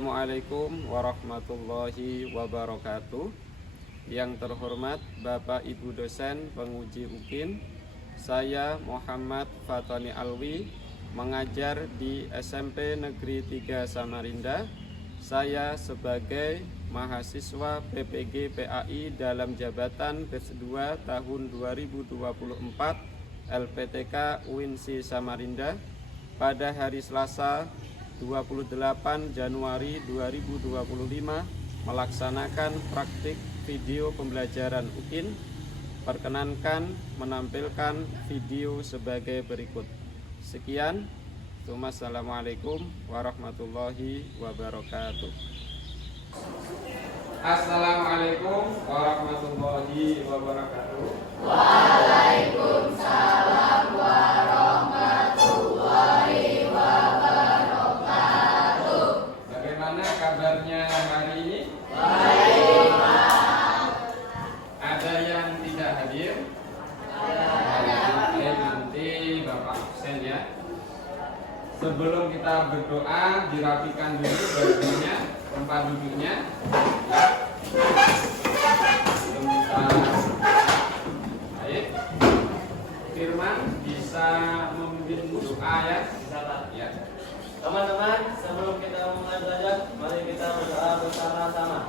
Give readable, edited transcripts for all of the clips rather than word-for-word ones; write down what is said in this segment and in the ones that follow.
Assalamualaikum warahmatullahi wabarakatuh. Yang terhormat Bapak Ibu dosen penguji UKIN, saya Muhammad Fatani Alwi, mengajar di SMP Negeri 3 Samarinda. Saya sebagai mahasiswa PPG PAI dalam jabatan batch 2 tahun 2024 LPTK UINSI Samarinda pada hari Selasa 28 Januari 2025 melaksanakan praktik video pembelajaran UKIN. Perkenankan menampilkan video sebagai berikut. Sekian. Assalamualaikum warahmatullahi wabarakatuh. Assalamualaikum warahmatullahi wabarakatuh. Waalaikumsalam warahmatullahi wabarakatuh. Bagaimana kabarnya hari ini? Baik, Pak. Ada yang tidak hadir? Nanti Bapak absen ya. Sebelum kita berdoa, dirapikan dulu bajunya, tempat duduknya. Sebelum kita baik, Firman bisa memimpin doa ya. Ya. Teman-teman, sebelum kita mulai belajar, mari kita berdoa bersama-sama.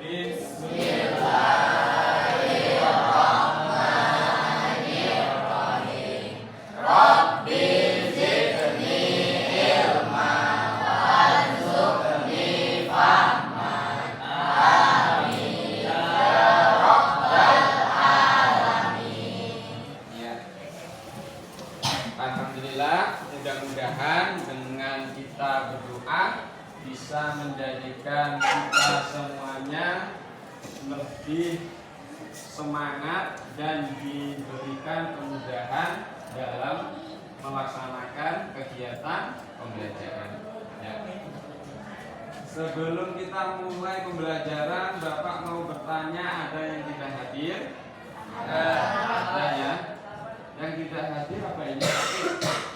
Bismillahirrahmanirrahim. Rabbi zidni ilman warzuqni fahman. Amin ya rabbal alamin. Ya. Alhamdulillah, mudah-mudahan dengan kita berdoa bisa menjadikan kita semuanya lebih semangat dan diberikan kemudahan dalam melaksanakan kegiatan pembelajaran. Ya. Sebelum kita mulai pembelajaran, Bapak mau bertanya, ada yang tidak hadir? Ada ya. Yang tidak hadir apa ini?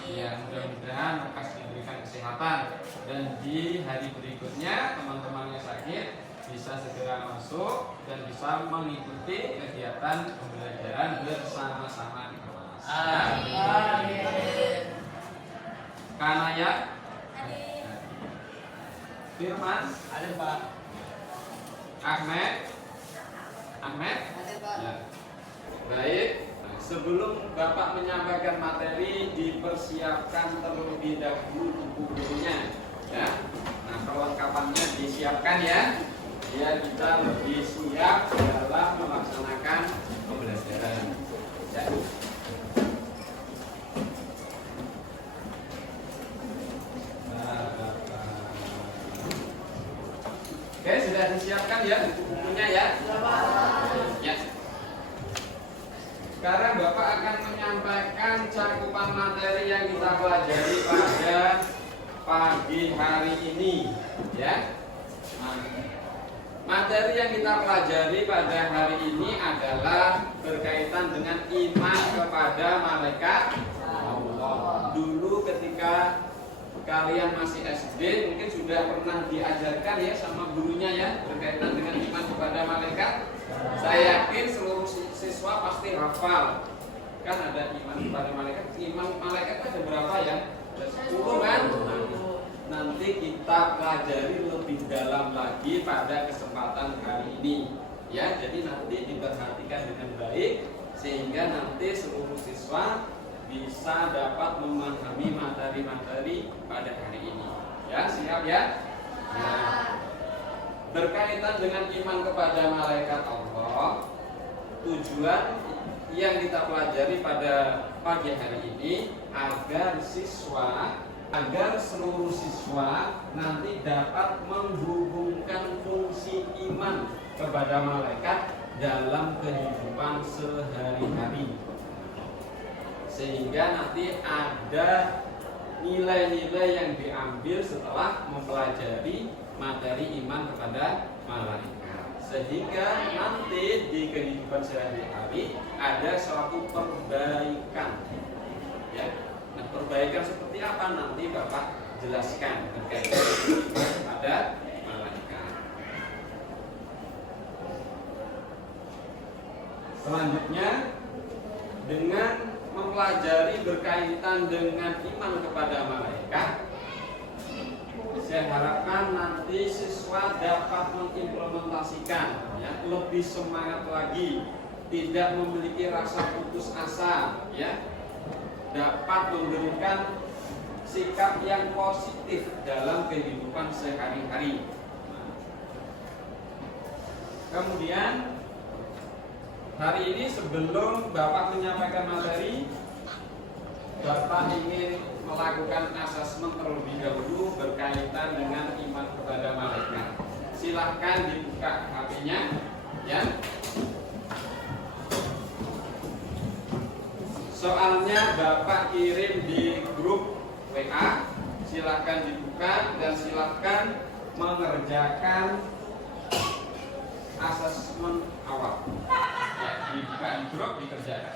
Ya, mudah-mudahan lekas diberikan kesehatan dan di hari berikutnya teman-teman yang sakit bisa segera masuk dan bisa mengikuti kegiatan pembelajaran bersama-sama di kelas. Amin. Kanaya, Firman, Ada Pak. Ahmed, ya. Baik. Nah, sebelum Bapak menyampaikan materi, dipersiapkan terlebih dahulu buku-bukunya, ya. Nah, perlengkapannya disiapkan ya, biar kita lebih siap dalam melaksanakan pembelajaran. Ya. Oke, sudah disiapkan ya buku-bukunya ya. Ya. Sekarang Bapak akan menyampaikan cakupan materi yang kita pelajari pada pagi hari ini, ya. Nah, materi yang kita pelajari pada hari ini adalah berkaitan dengan iman kepada malaikat Allah. Dulu ketika kalian masih SD mungkin sudah pernah diajarkan ya sama gurunya ya berkaitan dengan iman kepada malaikat. Saya yakin seluruh siswa pasti hafal. Kan ada iman kepada malaikat. Iman malaikat ada berapa ya? Ada 10 kan? Nanti kita pelajari lebih dalam lagi pada kesempatan kali ini. Ya, jadi nanti diperhatikan dengan baik sehingga nanti seluruh siswa bisa dapat memahami materi-materi pada hari ini. Ya, siap ya? Nah, berkaitan dengan iman kepada malaikat Allah, tujuan yang kita pelajari pada pagi hari ini agar seluruh siswa nanti dapat menghubungkan fungsi iman kepada malaikat dalam kehidupan sehari-hari, sehingga nanti ada nilai-nilai yang diambil setelah mempelajari materi iman kepada malaikat, sehingga nanti di kehidupan sehari-hari ada suatu perbaikan. Ya. Nah, perbaikan seperti apa nanti Bapak jelaskan berkaitan kepada kepada malaikat. Selanjutnya, dengan mempelajari berkaitan dengan iman kepada malaikat, saya harapkan nanti siswa dapat mengimplementasikan, ya, lebih semangat lagi, tidak memiliki rasa putus asa, ya, dapat memberikan sikap yang positif dalam kehidupan sehari-hari. Kemudian hari ini sebelum Bapak menyampaikan materi, Bapak ingin melakukan asesmen terlebih dahulu berkaitan dengan iman kepada malaikat. Silahkan dibuka HP-nya, ya. Soalnya Bapak kirim di grup WA. Silahkan dibuka dan silahkan mengerjakan asesmen awal. Ya, dibuka di grup, dikerjakan.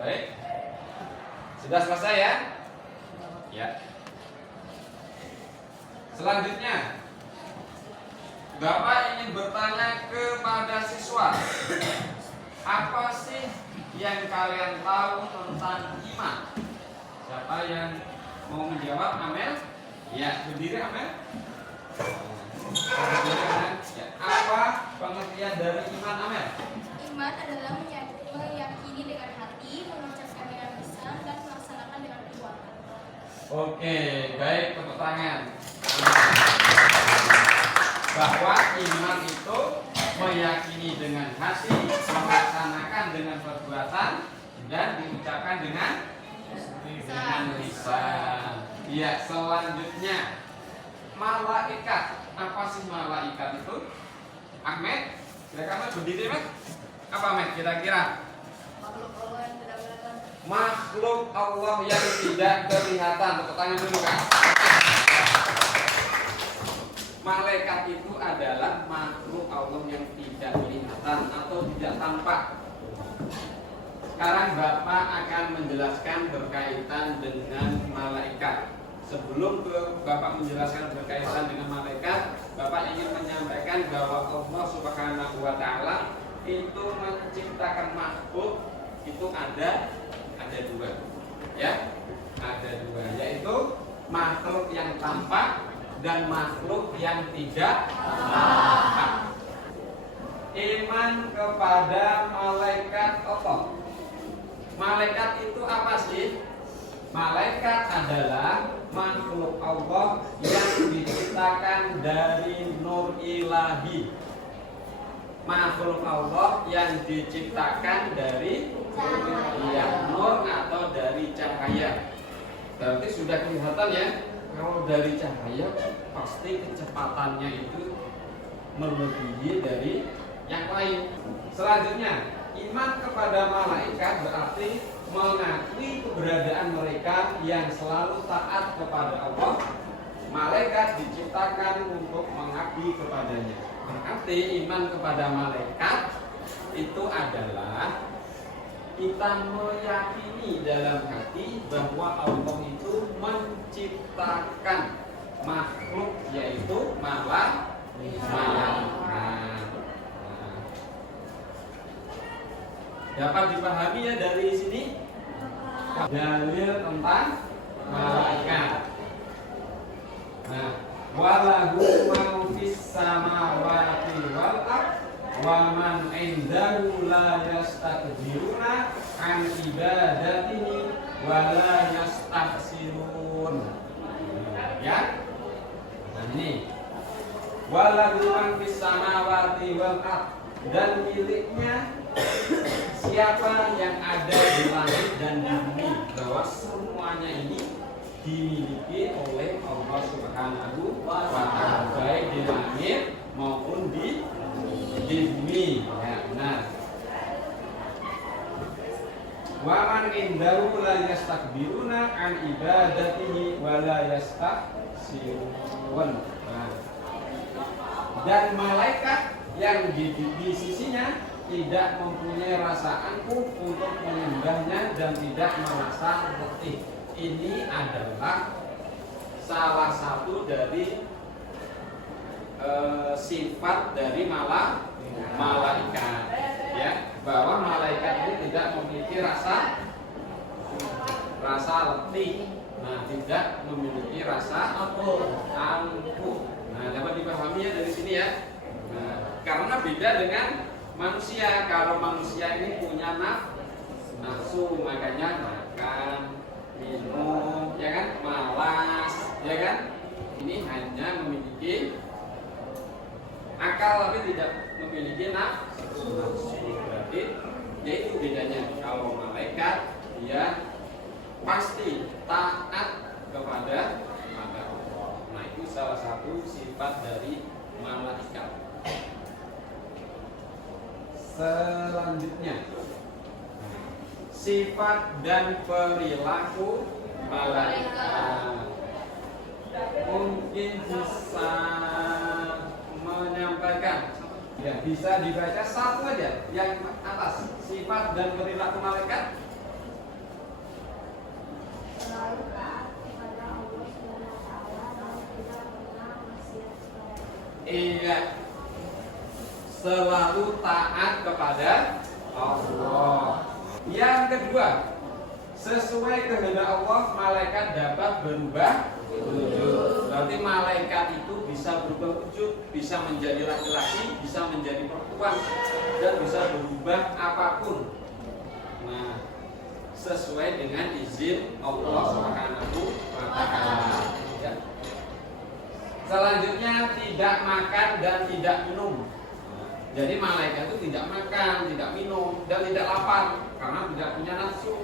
Baik, sudah selesai ya? Ya. Selanjutnya, Bapak ingin bertanya kepada siswa, apa sih yang kalian tahu tentang iman? Siapa yang mau menjawab? Amel? Ya, berdiri Amel. Berdiri Amel. Ya. Apa pengertian dari iman Amel? Iman adalah meyakini dengan hati, mengucapkan dengan lisan, dan melaksanakan dengan perbuatan. Oke, baik, tepuk tangan. Bahwa iman itu meyakini dengan hati, melaksanakan dengan perbuatan, dan diucapkan dengan lisan. Ya, selanjutnya malaikat. Apa sih malaikat itu? Ahmed, kira-kira berdiri, Ahmed. Apa, Ahmed, kira-kira? Makhluk Allah yang tidak kelihatan. Makhluk Allah yang tidak kelihatan. Tepuk tangan dulu, Kak. Malaikat itu adalah makhluk Allah yang tidak kelihatan atau tidak tampak. Sekarang Bapak akan menjelaskan berkaitan dengan malaikat. Sebelum Bapak menjelaskan berkaitan dengan malaikat, Bapak ingin menyampaikan bahwa Allah Subhanahu wa Ta'ala itu menciptakan makhluk itu ada dua, ya, ada dua, yaitu makhluk yang tampak dan makhluk yang tidak tampak. Iman kepada malaikat Allah. Malaikat itu apa sih? Malaikat adalah makhluk Allah yang diciptakan dari nur ilahi. Makhluk Allah yang diciptakan dari nur atau dari cahaya. Berarti sudah kelihatan ya, kalau dari cahaya pasti kecepatannya itu melebihi dari yang lain. Selanjutnya, iman kepada malaikat berarti mengakui keberadaan mereka yang selalu taat kepada Allah. Malaikat diciptakan untuk mengabdi kepadanya. Berarti iman kepada malaikat itu adalah kita meyakini dalam hati bahwa Allah itu menciptakan makhluk, yaitu malaikat. Dapat dipahami ya dari sini dalil tentang malaikat. Nah, walahu ma fis samawati wal ardh wa man indahu la yastakbiruna an ibadatihi wa la yastahsirun. Ya. Nah, ini walahu ma fis samawati wal ardh, dan miliknya siapa yang ada di langit dan di bumi, bahwa semuanya ini dimiliki oleh Allah Subhanahu wa Ta'ala, baik di langit maupun di bumi. Ya, benar. Wa man indahu la yastakbiruna an ibadatihi wa la yastahsirun. Dan malaikat yang di sisinya tidak mempunyai rasa angkuh untuk mengunggahnya dan tidak merasa letih. Ini adalah salah satu dari sifat dari malaikat, ya, bahwa malaikat itu tidak memiliki rasa letih. Nah, tidak memiliki rasa angkuh. Nah, dapat dipahami ya dari sini ya. Nah, karena beda dengan manusia. Kalau manusia ini punya nafsu, makanya makan, minum, ya kan, malas, ya kan. Ini hanya memiliki akal tapi tidak memiliki nafsu. Berarti yaitu bedanya. Kalau malaikat dia pasti taat kepada Allah. Nah, itu salah satu sifat dari malaikat. Selanjutnya, sifat dan perilaku malaikat. Mungkin bisa menyampaikan, ya, bisa dibaca satu aja yang atas, sifat dan perilaku malaikat. Selalu taat kepada Allah SWT dan tidak pernah maksiat kepada. Iya, selalu taat kepada Allah. Yang kedua, sesuai kehendak Allah, malaikat dapat berubah wujud. Berarti malaikat itu bisa berubah wujud, bisa menjadi laki-laki, bisa menjadi perempuan, dan bisa berubah apapun. Nah, sesuai dengan izin Allah Subhanahu wa Ta'ala. Ya. Selanjutnya, tidak makan dan tidak minum. Jadi malaikat itu tidak makan, tidak minum, dan tidak lapar karena tidak punya nafsu.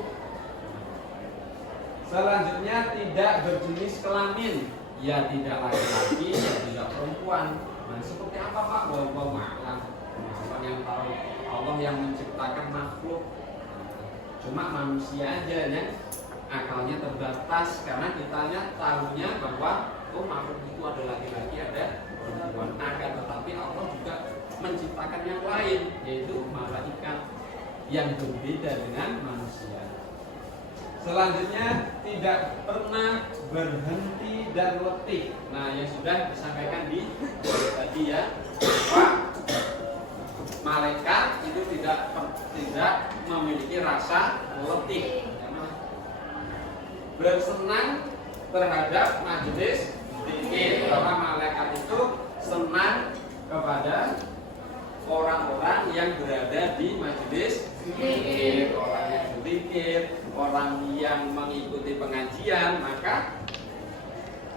Selanjutnya, tidak berjenis kelamin, ya tidak laki-laki, ya tidak perempuan. Nah, seperti apa Pak? Wallahu a'lam. Nah, yang tahu Allah yang menciptakan makhluk. Cuma manusia aja ya, akalnya terbatas karena kitanya tahunya bahwa makhluk itu ada laki-laki, ada perempuan. Akan tetapi Allah juga menciptakan yang lain, yaitu malaikat yang berbeda dengan manusia. Selanjutnya, tidak pernah berhenti dan letih. Nah, yang sudah disampaikan di tadi ya, bahwa malaikat itu tidak memiliki rasa letih, bersenang terhadap majelis zikir, bahwa malaikat itu senang kepada orang-orang yang berada di majelis zikir, orang yang berzikir, orang yang mengikuti pengajian, maka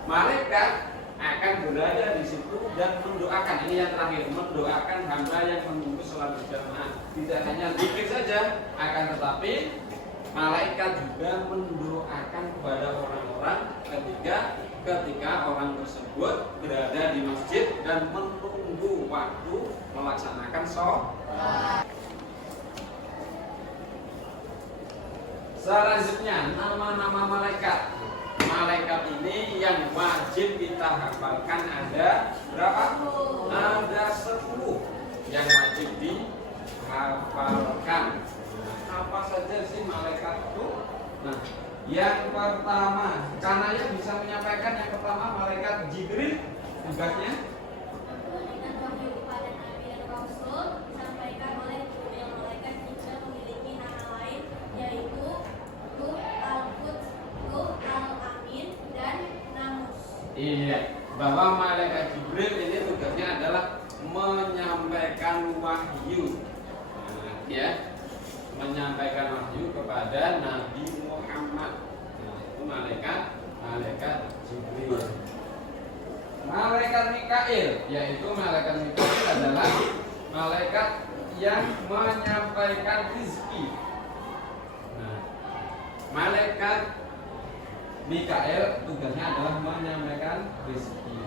malaikat akan berada di situ dan mendoakan. Ini yang terakhir, mendoakan hamba yang menunggu sholat berjamaah. Tidak hanya zikir saja, akan tetapi malaikat juga mendoakan kepada orang-orang ketika orang tersebut berada di masjid dan menunggu waktu melaksanakan sholat. Selanjutnya, nama-nama malaikat. Malaikat ini yang wajib kita hafalkan ada berapa? Ada 10 yang wajib dihafalkan. Apa saja sih malaikat itu? Nah, yang pertama, Kanaya bisa menyampaikan yang pertama, malaikat Jibril tugasnya Memberikan wahyu kepada Nabi dan Rasul disampaikan oleh Jibril. Malaikat juga memiliki nama lain, yaitu Ruh Al-Quds, Ruh Al-Amin, dan Namus. Iya, bahwa malaikat Jibril ini tugasnya adalah menyampaikan wahyu. Nah, ya, menyampaikan wahyu kepada Nabi Muhammad. Nah, itu malaikat Jibril. Malaikat Mikail, yaitu malaikat Mikail adalah malaikat yang menyampaikan rezeki. Nah, malaikat Mikail tugasnya adalah menyampaikan rezeki.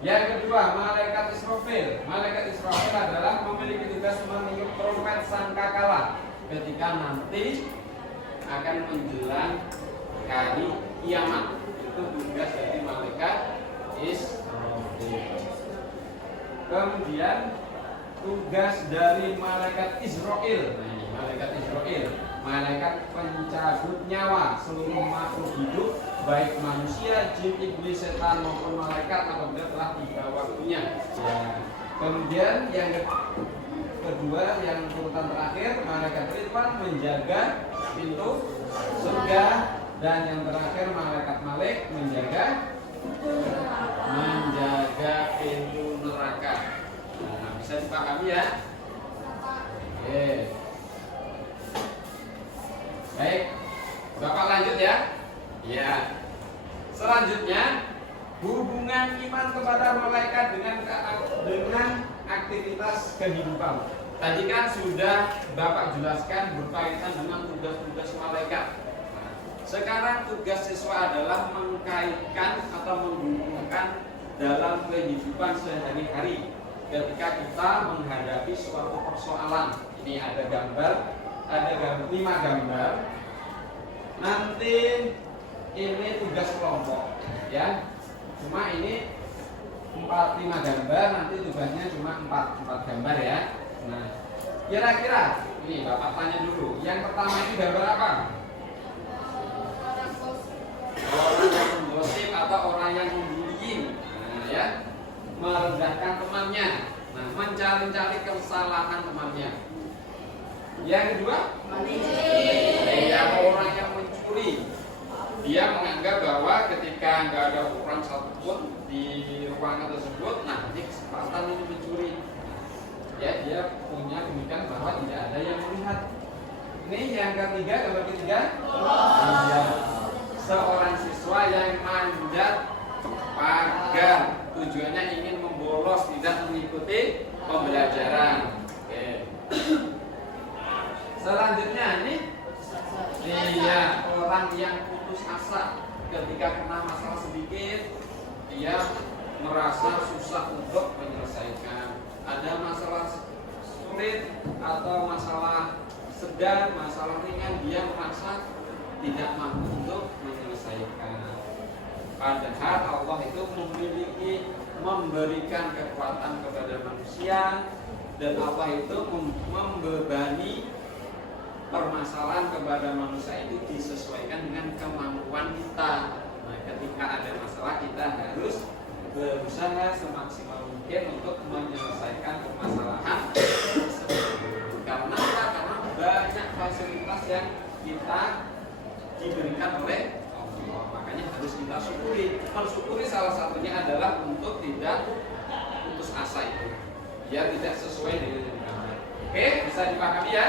Yang kedua, malaikat Israfil. Malaikat Israfil adalah memiliki tugas meniup trompet sangkakala ketika nanti akan menjelang hari kiamat. Itu tugas dari malaikat Israfil. Kemudian tugas dari malaikat Israel. Nah, ini malaikat Israel, malaikat pencabut nyawa seluruh makhluk hidup, baik manusia, jin, iblis, setan maupun malaikat apabila telah tiba waktunya. Ya. Kemudian yang kedua, yang urutan terakhir, malaikat Ridwan menjaga pintu surga, dan yang terakhir malaikat Malik menjaga pintu neraka. Nah, bisa dipahami ya? Oke. Baik, Bapak lanjut ya. Ya. Selanjutnya, hubungan iman kepada malaikat dengan aktivitas kehidupan. Tadi kan sudah Bapak jelaskan berkaitan dengan tugas-tugas malaikat. Nah, sekarang tugas siswa adalah mengkaitkan atau menghubungkan dalam kehidupan sehari-hari ketika kita menghadapi suatu persoalan. Ini ada gambar, 5 gambar. Nanti ini tugas kelompok, ya. Cuma ini 5 gambar, nanti tugasnya cuma 4 gambar ya. Nah, kira-kira ini Bapak tanya dulu. Yang pertama ini gambar apa? Orang yang menggosip atau orang yang membullying. Nah, ya. Merendahkan temannya. Nah, mencari-cari kesalahan temannya. Yang kedua, ya, orang yang mencuri. Dia menganggap bahwa ketika nggak ada orang satupun di ruangan tersebut, nah ini kesempatan ini mencuri. Ya, dia punya pemikiran bahwa tidak ada yang melihat. Ini yang ketiga, gambar ketiga. Ya, seorang siswa yang manjat pagar, tujuannya ingin membolos, tidak mengikuti pembelajaran. Oke. Selanjutnya ini, iya, orang yang putus asa ketika kena masalah sedikit, dia merasa susah untuk menyelesaikan. Ada masalah sulit atau masalah sedang, masalah ringan, dia merasa tidak mampu untuk menyelesaikan. Padahal Allah itu memberikan kekuatan kepada manusia, dan Allah itu membebani permasalahan kepada manusia itu disesuaikan dengan kemampuan kita. Nah, ketika ada masalah kita harus berusaha semaksimal mungkin untuk menyelesaikan permasalahan tersebut. Karena apa? Karena banyak fasilitas yang kita diberikan oleh Allah. Makanya harus kita syukuri. Mensyukuri salah satunya adalah untuk tidak putus asa itu. Ya, tidak sesuai dengan yang kita. Oke, bisa dipahami ya?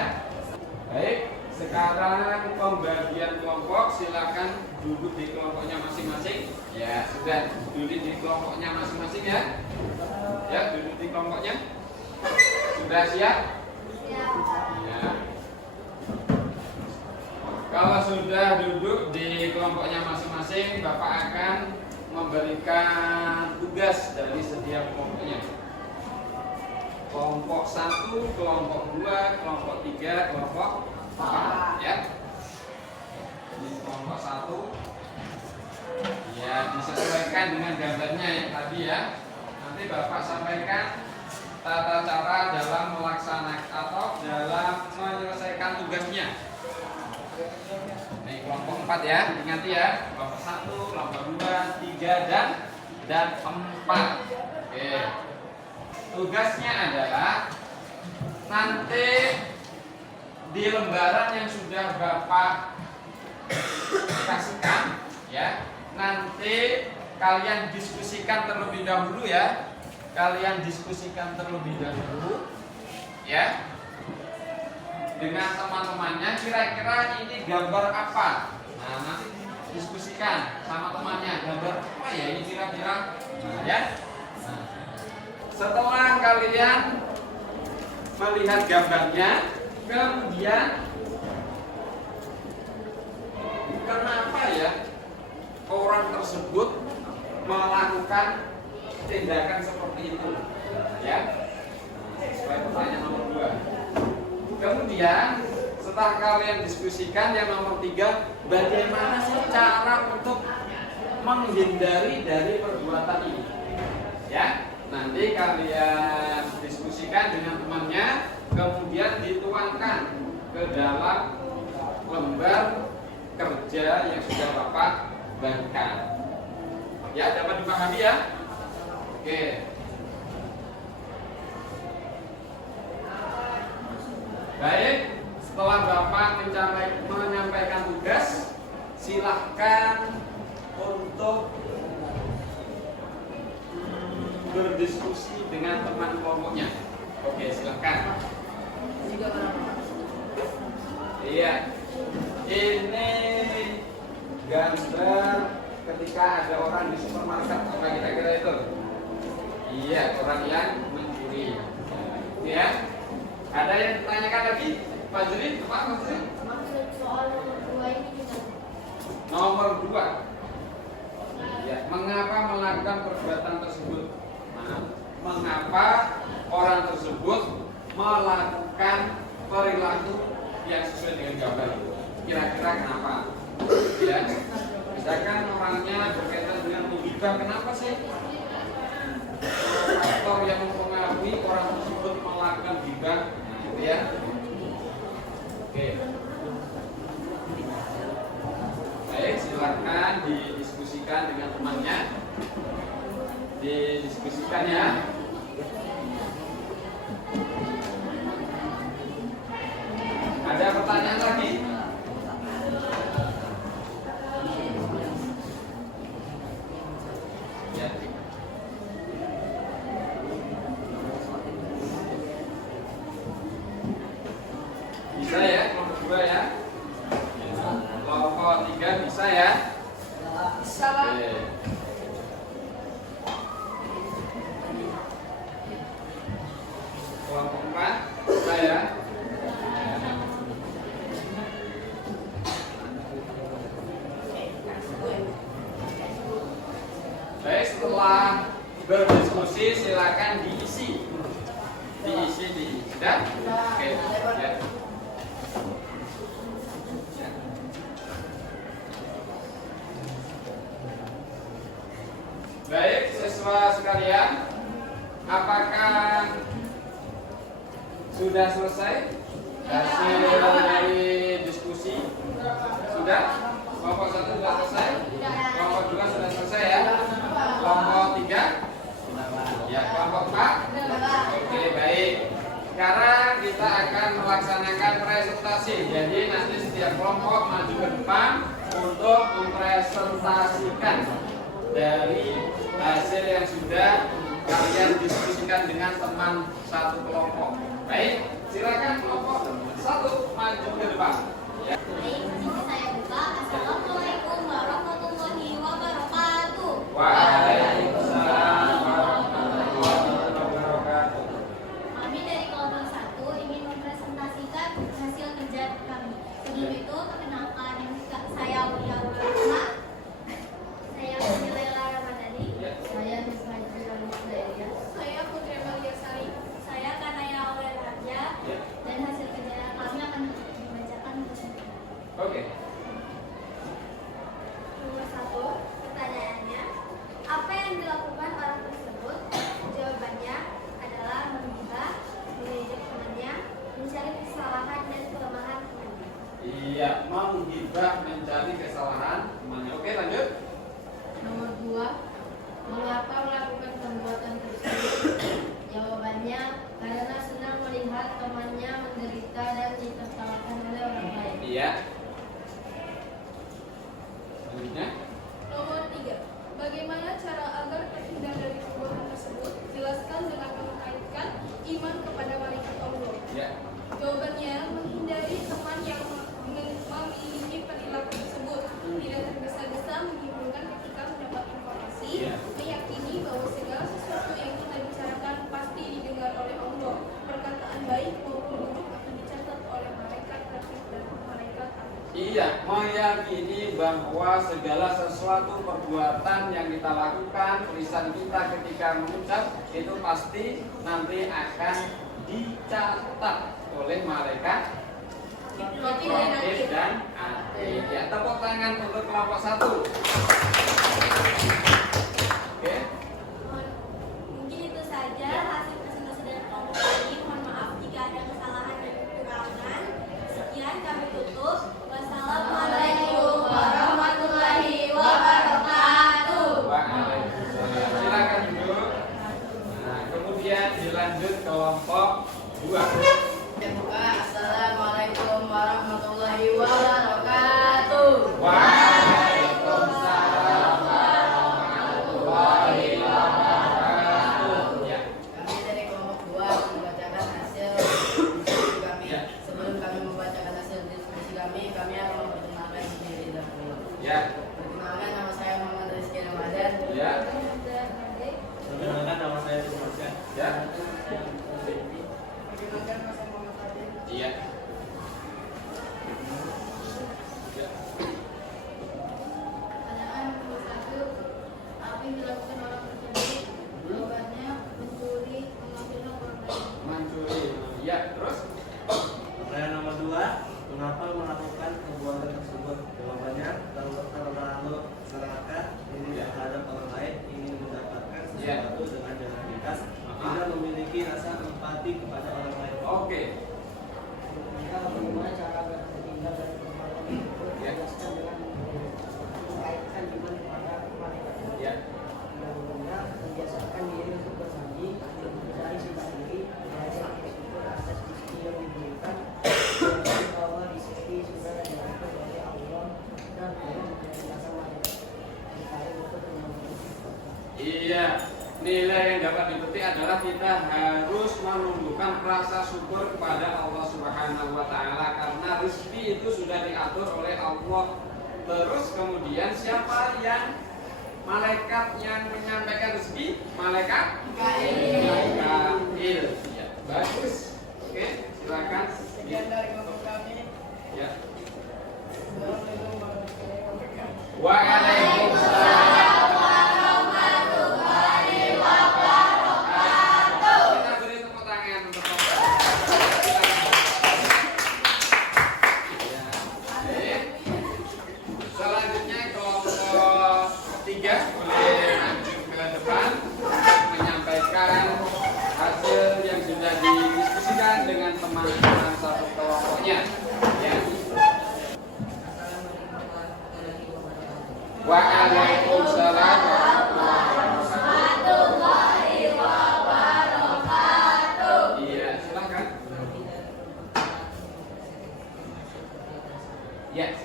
Baik, sekarang pembagian kelompok, silakan duduk di kelompoknya masing-masing. Ya, sudah duduk di kelompoknya masing-masing ya. Ya, duduk di kelompoknya. Sudah siap? Ya. Kalau sudah duduk di kelompoknya masing-masing, Bapak akan memberikan tugas dari setiap kelompoknya. Kelompok 1, kelompok 2, kelompok 3, kelompok 4 ya. Ini kelompok 1. Ya, disesuaikan dengan gambarnya yang tadi ya. Nanti Bapak sampaikan tata cara dalam melaksanakan atau dalam menyelesaikan tugasnya. Ini kelompok 4 ya, ingat ya. Kelompok 1, kelompok 2, 3 dan 4. Oke. Tugasnya adalah nanti di lembaran yang sudah Bapak kasihkan ya, nanti kalian diskusikan terlebih dahulu ya. Kalian diskusikan terlebih dahulu ya dengan teman-temannya, kira-kira ini gambar apa. Nah, nanti diskusikan sama temannya, gambar apa ya ini kira-kira. Nah, ya. Nah, setelah kalian melihat gambarnya, kemudian kenapa ya orang tersebut melakukan tindakan seperti itu ya. Sesuai pertanyaan nomor 2. Kemudian setelah kalian diskusikan yang nomor 3, bagaimana sih cara untuk menghindari dari perbuatan ini ya. Nanti kalian diskusikan dengan temannya, kemudian dituangkan ke dalam lembar kerja yang sudah Bapak bagikan. Ya, dapat dipahami ya? Oke. Baik, setelah Bapak menyampaikan tugas, silahkan untuk berdiskusi dengan teman kelompoknya. Oke, silahkan. Iya, ini gambar ketika ada orang di supermarket, apa kira-kira itu? Iya, orang yang mencuri. Ya, ada yang ditanyakan lagi? Pak Juri, Pak Juri? Maksud soal nomor 2 ini juga. Nomor 2. Ya, mengapa melakukan perbuatan tersebut? Nah, mengapa orang tersebut melakukan perilaku yang sesuai dengan gambar itu? Kira-kira kenapa? Ya, misalkan orangnya berkaitan dengan menghibah, kenapa sih? Faktor yang mempengaruhi orang tersebut melakukan hibah, gitu ya. Oke. Baik, silakan didiskusikan dengan temannya. Didiskusikan ya. Ada pertanyaan lagi? Ya. Bisa ya, kelompok 2 ya. Kelompok 3 bisa ya. Bisa. Oke. Kelompok 4 bisa ya. Baik, setelah berdiskusi silakan diisi. Sudah? Oke. Ya. Baik, siswa sekalian, apakah sudah selesai hasil dari diskusi? Sudah? Kelompok 1 sudah selesai? Kelompok 2 sudah selesai ya? Kelompok 3? Ya, kelompok 4? Oke, baik. Sekarang kita akan melaksanakan presentasi. Jadi nanti setiap kelompok maju ke depan untuk mempresentasikan dari hasil yang sudah kalian diskusikan dengan teman satu kelompok. Baik, silakan kelompok 1 maju ke depan. Ya. Baik, di sini saya buka. Assalamualaikum warahmatullahi wabarakatuh. Waalaikumsalam warahmatullahi wabarakatuh. Kami dari kelompok 1 ingin mempresentasikan hasil kerja kami. Sebelum itu, perkenalkan saya Aulia Ulama. Saya Lela Ramadhani. Saya Mismajul Ramadhani. Saya Putri Amalia Sari. Saya Kanaya Aulia Raja. Dan hasil kerja kami akan dibacakan. Oke. Nomor 1, pertanyaannya, apa yang dilakukan orang tersebut? Jawabannya adalah menghibah, mengejek temannya, mencari kesalahan dan kelemahan temannya. Iya, menghibah mencari kesalahan temannya. Oke, lanjut. Nomor 2, mengapa melakukan perbuatan tersebut? Jawabannya karena senang melihat temannya menderita dan ditertawakan oleh orang lain. Iya. Selanjutnya. Nomor 3. Bagaimana cara agar terhindar dari perbuatan tersebut? Jelaskan dengan mengaitkan iman kepada malaikat Allah. Ya. Jawabannya, menghindari teman yang memiliki perilaku tersebut. Tidak tergesa-gesa menyimpulkan ketika mendapat informasi. Iya. Meyakini bahwa segala sesuatu yang kita bicarakan pasti didengar oleh Allah. Perkataan baik maupun buruk akan dicatat oleh malaikat ratib dan malaikat agung. Iya, meyakini bahwa segala sesuatu perbuatan yang kita lakukan, tulisan kita ketika mengucap itu pasti nanti akan dicatat oleh malaikat ratib dan atid. Ya, tepuk tangan untuk kelompok 1. Oke. Mungkin itu kelompok 2. Assalamualaikum warahmatullahi wabarakatuh. Waalaikumsalam warahmatullahi wabarakatuh. Ya. Kami dari kelompok 2 membacakan hasil diskusi kami. Ya. Sebelum kami membacakan hasil diskusi kami akan memperkenalkan diri dahulu. Ya. Perkenalkan, nama saya Muhammad Rizky Ramadan. Ya. Perkenalkan, nama saya Firman. Ya. Perkenalkan, nama saya Muhammad Fadil. Iya. Ya. Pertanyaan nomor 1. Apa yang dilakukan orang tersebut? Jawabannya mencuri, mengambil hak orang lain. Mencuri. Ya, terus? Pertanyaan nomor 2, mengapa melakukan perbuatan tersebut? Jawabannya, terlalu serakah ini terhadap orang lain, ingin mendapatkan sesuatu dengan jalan pintas, tidak memiliki rasa empati kepada orang lain. Oke. Bagaimana cara bertindak dari perbuatan tersebut dijelaskan dengan mengkaitkan iman kepada malaikat. Ya. Undang-undang membiasakan diri untuk berbagi, mencari sifat diri, belajar bersyukur atas rezeki yang diberikan, dan bahwa rezeki sudah diatur oleh Allah dan tidak memerintahkan malaikat terkait untuk menyampaikan. Iya. Nilai yang dapat dipetik adalah kita harus menundukkan rasa syukur kepada Allah Subhanahu wa taala karena rezeki itu sudah diatur oleh Allah. Terus kemudian siapa yang malaikat yang menyampaikan rezeki? Malaikat Mikail. Ya, bagus. Oke, silakan. Sekian dari kelompok kami. Ya. Assalamualaikum warahmatullahi wabarakatuh. Waalaikumsalam. Kita beri tepuk tangan untuk kelompok. Ya. Oke. Selanjutnya kelompok 3 boleh maju ke depan menyampaikan hasil yang sudah didiskusikan dengan teman-teman satu kelompoknya. Ya. Waalaikumsalam warahmatullahi wabarakatuh. Iya, silakan. Ya.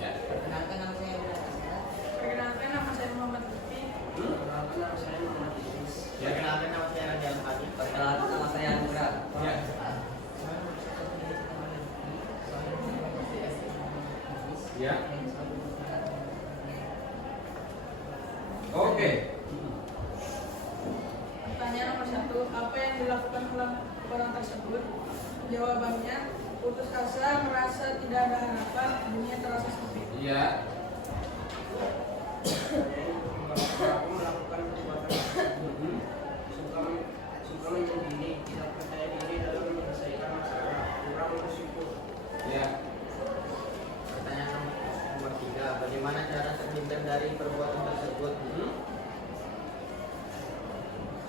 Ya. Perkenalkan, nama saya Perkenalkan, nama saya Muhammad Lutfi. Perkenalkan, nama saya Muhammad Idris. Ya. Perkenalkan, nama saya Raja Al-Hadi. Perkenalkan, nama saya Andra. Ya. Ya. Oke. Pertanyaan nomor 1. Apa yang dilakukan oleh orang tersebut? Jawabannya, putus asa, merasa tidak ada harapan, dunia terasa sempit. Iya. Aku melakukan perbuatan tersebut suka menyendiri, tidak percaya diri dalam menyelesaikan masalah, kurang bersyukur. Ya. Pertanyaan nomor 3, bagaimana cara terhindar dari perbuatan tersebut?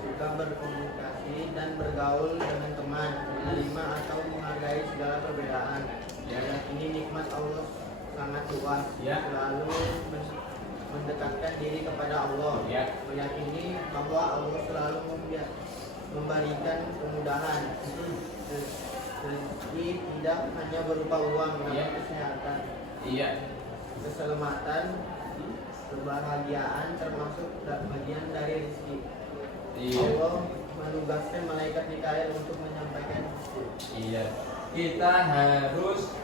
Suka berkomunikasi dan bergaul dengan teman, menerima atau menghargai segala perbedaan. Ini nikmat Allah sangat luas, Ya. selalu mendekatkan diri kepada Allah. Ya. Meyakini bahwa Allah selalu memberikan kemudahan. Rezeki tidak hanya berupa uang, namun Ya. kesehatan, Iya. keselamatan, kebahagiaan termasuk bagian dari rezeki. Iya. Allah menugaskan malaikat Mikail untuk menyampaikan rezeki. Iya. Kita harus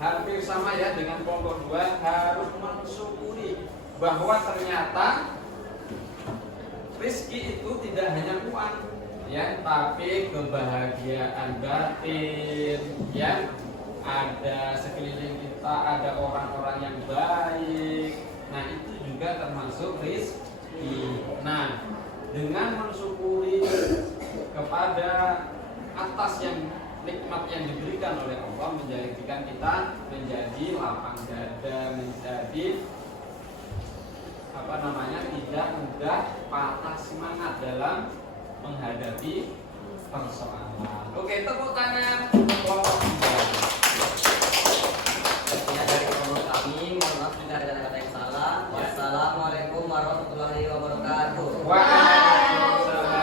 hampir sama ya dengan kelompok 2, harus mensyukuri bahwa ternyata rezeki itu tidak hanya uang ya, tapi kebahagiaan batin ya, ada sekeliling kita, ada orang-orang yang baik. Nah, itu juga termasuk rezeki. Nah, dengan mensyukuri kepada atas yang nikmat yang diberikan oleh Allah, menjadikan kita menjadi lapang dada, menjadi tidak mudah patah semangat dalam menghadapi persoalan. Oke, tepuk tangan untuk kelompok 3. Sekian dari kelompok kami, mohon maaf jika ada kata-kata yang salah. Wassalamualaikum warahmatullahi wabarakatuh. Waalaikumsalam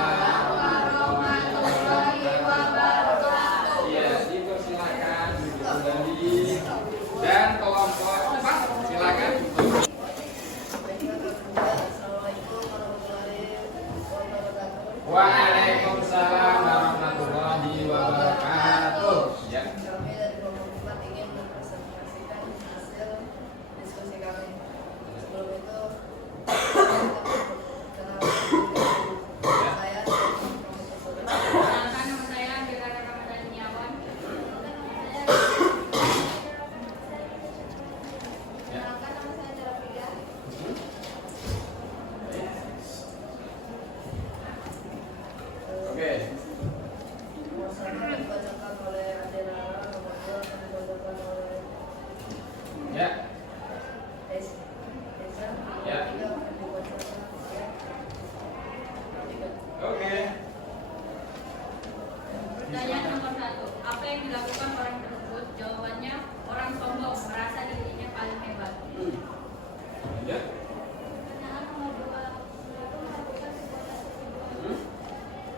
Ya. Pertanyaan nomor 2. Selalu melakukan perbuatan tersebut.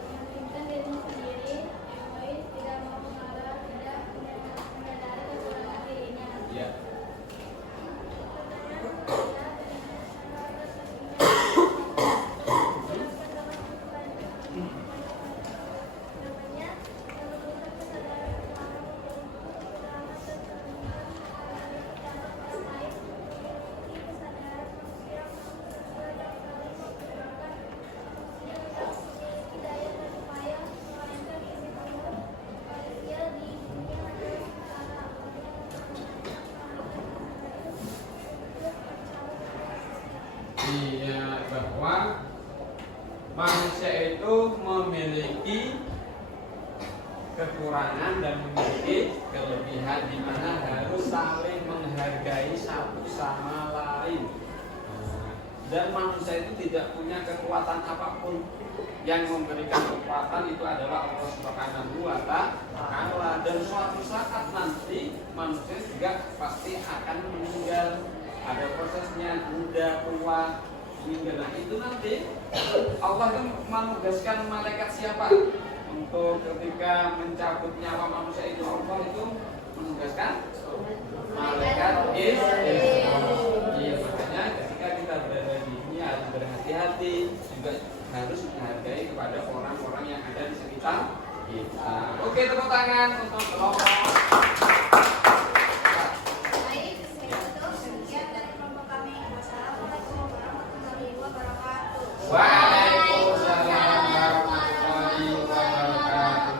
Mementingkan dirinya sendiri, egois, tidak mau mengalah, tidak menyadari kekurangan dirinya. Ya. Iya, bahwa manusia itu memiliki kekurangan dan memiliki kelebihan di mana harus saling menghargai satu sama lain. Dan manusia itu tidak punya kekuatan apapun. Yang memberikan kekuatan itu adalah Allah Subhanahu wa Ta'ala. Dan suatu saat nanti manusia juga pasti akan meninggal. Ada prosesnya, muda, tua, meninggal. Nah itu nanti Allah itu menugaskan malaikat siapa untuk ketika mencabut nyawa manusia itu? Allah itu menugaskan malaikat Israfil. Iya, makanya ketika kita berada di dunia harus berhati-hati, juga harus menghargai kepada orang-orang yang ada di sekitar kita. Oke, tepuk tangan untuk kelompok. Baik, sekian dari kelompok kami. Wassalamualaikum warahmatullahi wabarakatuh. Waalaikumsalam warahmatullahi wabarakatuh.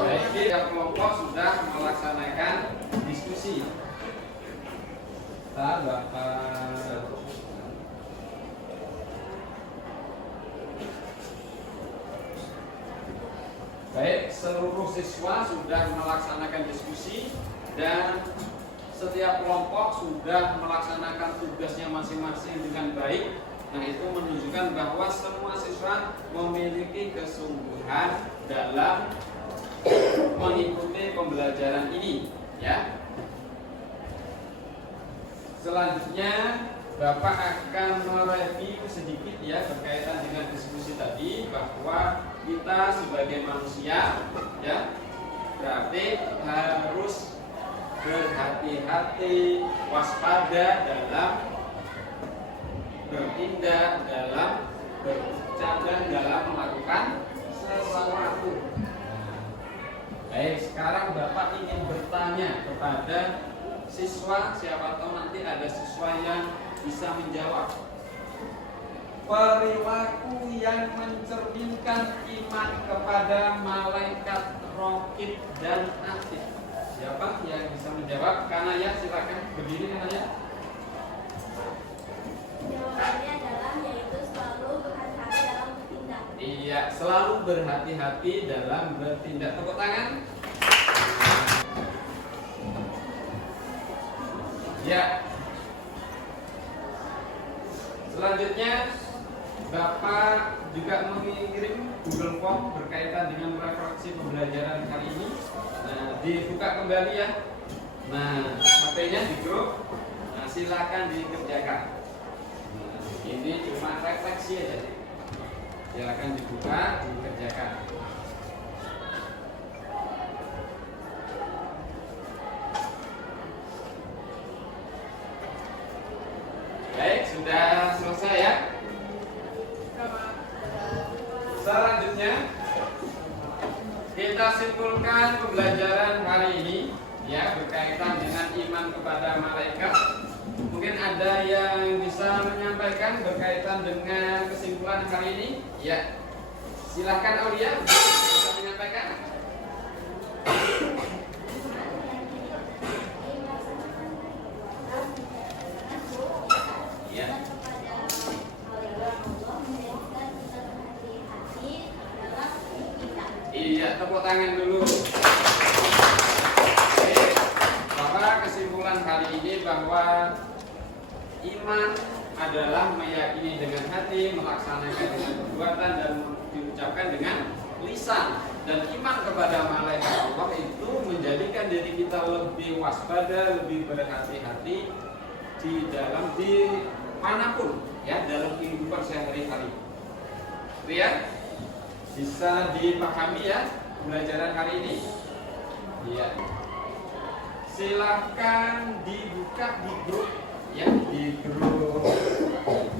Baik, tiap kelompok sudah melaksanakan diskusi. Bapak. Baik, seluruh siswa sudah melaksanakan diskusi dan setiap kelompok sudah melaksanakan tugasnya masing-masing dengan baik. Nah, itu menunjukkan bahwa semua siswa memiliki kesungguhan dalam mengikuti pembelajaran ini, ya. Selanjutnya Bapak akan mereview sedikit ya berkaitan dengan diskusi tadi, bahwa kita sebagai manusia ya berarti harus berhati-hati, waspada dalam bertindak, dalam berucap dan dalam melakukan sesuatu. Baik, sekarang Bapak ingin bertanya kepada siswa, siapa tahu nanti ada siswa yang bisa menjawab. Perilaku yang mencerminkan iman kepada malaikat, raqib dan atid. Siapa yang bisa menjawab? Kanaya, silakan berdiri Kanaya. Jawabannya adalah yaitu selalu berhati-hati dalam bertindak. Iya, selalu berhati-hati dalam bertindak. Tepuk tangan. Ya. Selanjutnya Bapak juga mengirim Google Form berkaitan dengan refleksi pembelajaran kali ini. Nah, dibuka kembali ya. Nah, HP-nya di grup. Nah, silakan dikerjakan. Nah, ini cuma refleksi aja sih. Silakan dibuka, dikerjakan. Baik, sudah selesai ya. Selanjutnya kita simpulkan pembelajaran hari ini ya berkaitan dengan iman kepada malaikat. Mungkin ada yang bisa menyampaikan berkaitan dengan kesimpulan hari ini? Ya. Silahkan Aulia bisa menyampaikan. Ya. Iya, tepuk tangan dulu. Oke, bahwa kesimpulan hari ini bahwa iman adalah meyakini dengan hati, melaksanakan dengan perbuatan dan diucapkan dengan lisan. Dan iman kepada malaikat Allah itu menjadikan diri kita lebih waspada, lebih berhati-hati di dalam manapun ya dalam kehidupan sehari-hari. Itu ya, bisa dipahami ya pembelajaran hari ini. Iya. Silahkan dibuka di grup ya, di grup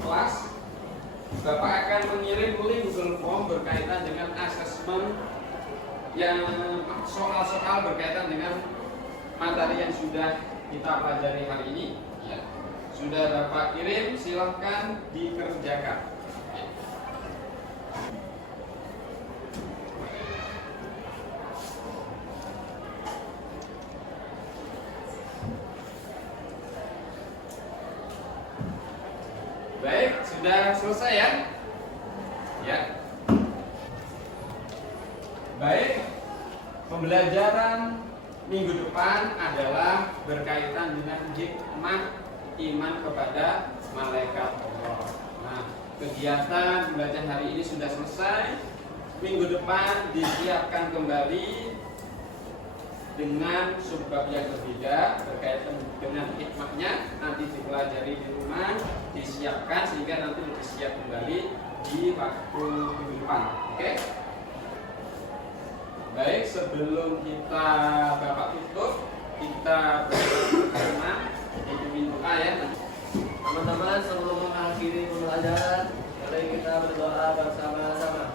kelas. Bapak akan mengirim link Google Form berkaitan dengan asesmen yang soal-soal berkaitan dengan materi yang sudah kita pelajari hari ini. Ya. Sudah Bapak kirim, silahkan dikerjakan. Ya. Baik, sudah selesai ya? Ya. Baik, pembelajaran minggu depan adalah berkaitan dengan hikmah iman kepada malaikat Allah. Nah, kegiatan pembelajaran hari ini sudah selesai. Minggu depan disiapkan kembali dengan subbab yang berbeda berkaitan dengan hikmahnya, nanti dipelajari di rumah, disiapkan sehingga nanti lebih siap kembali di waktu minggu depan. Oke? Baik, sebelum kita Bapak tutup, kita berdoa dipimpin doa ya. Teman-teman, sebelum mengakhiri pembelajaran, mari kita berdoa bersama-sama.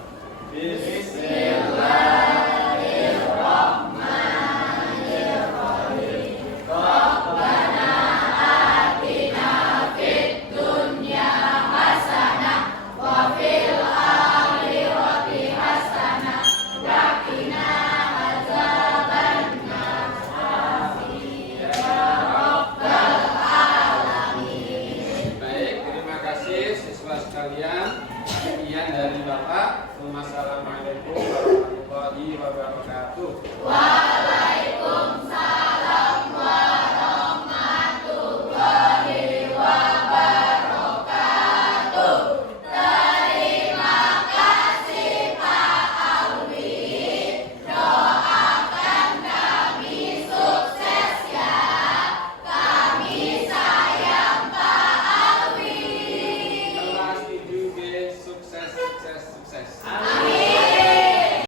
Bismillahirrahmanirrahim. Rabbana atina fid dunya hasanah wa fil akhirati hasanah wa qina adzabannar. Amin ya rabbal alamin. Baik, terima kasih siswa sekalian. Sekian dari Bapak. Wassalamualaikum warahmatullahi wabarakatuh.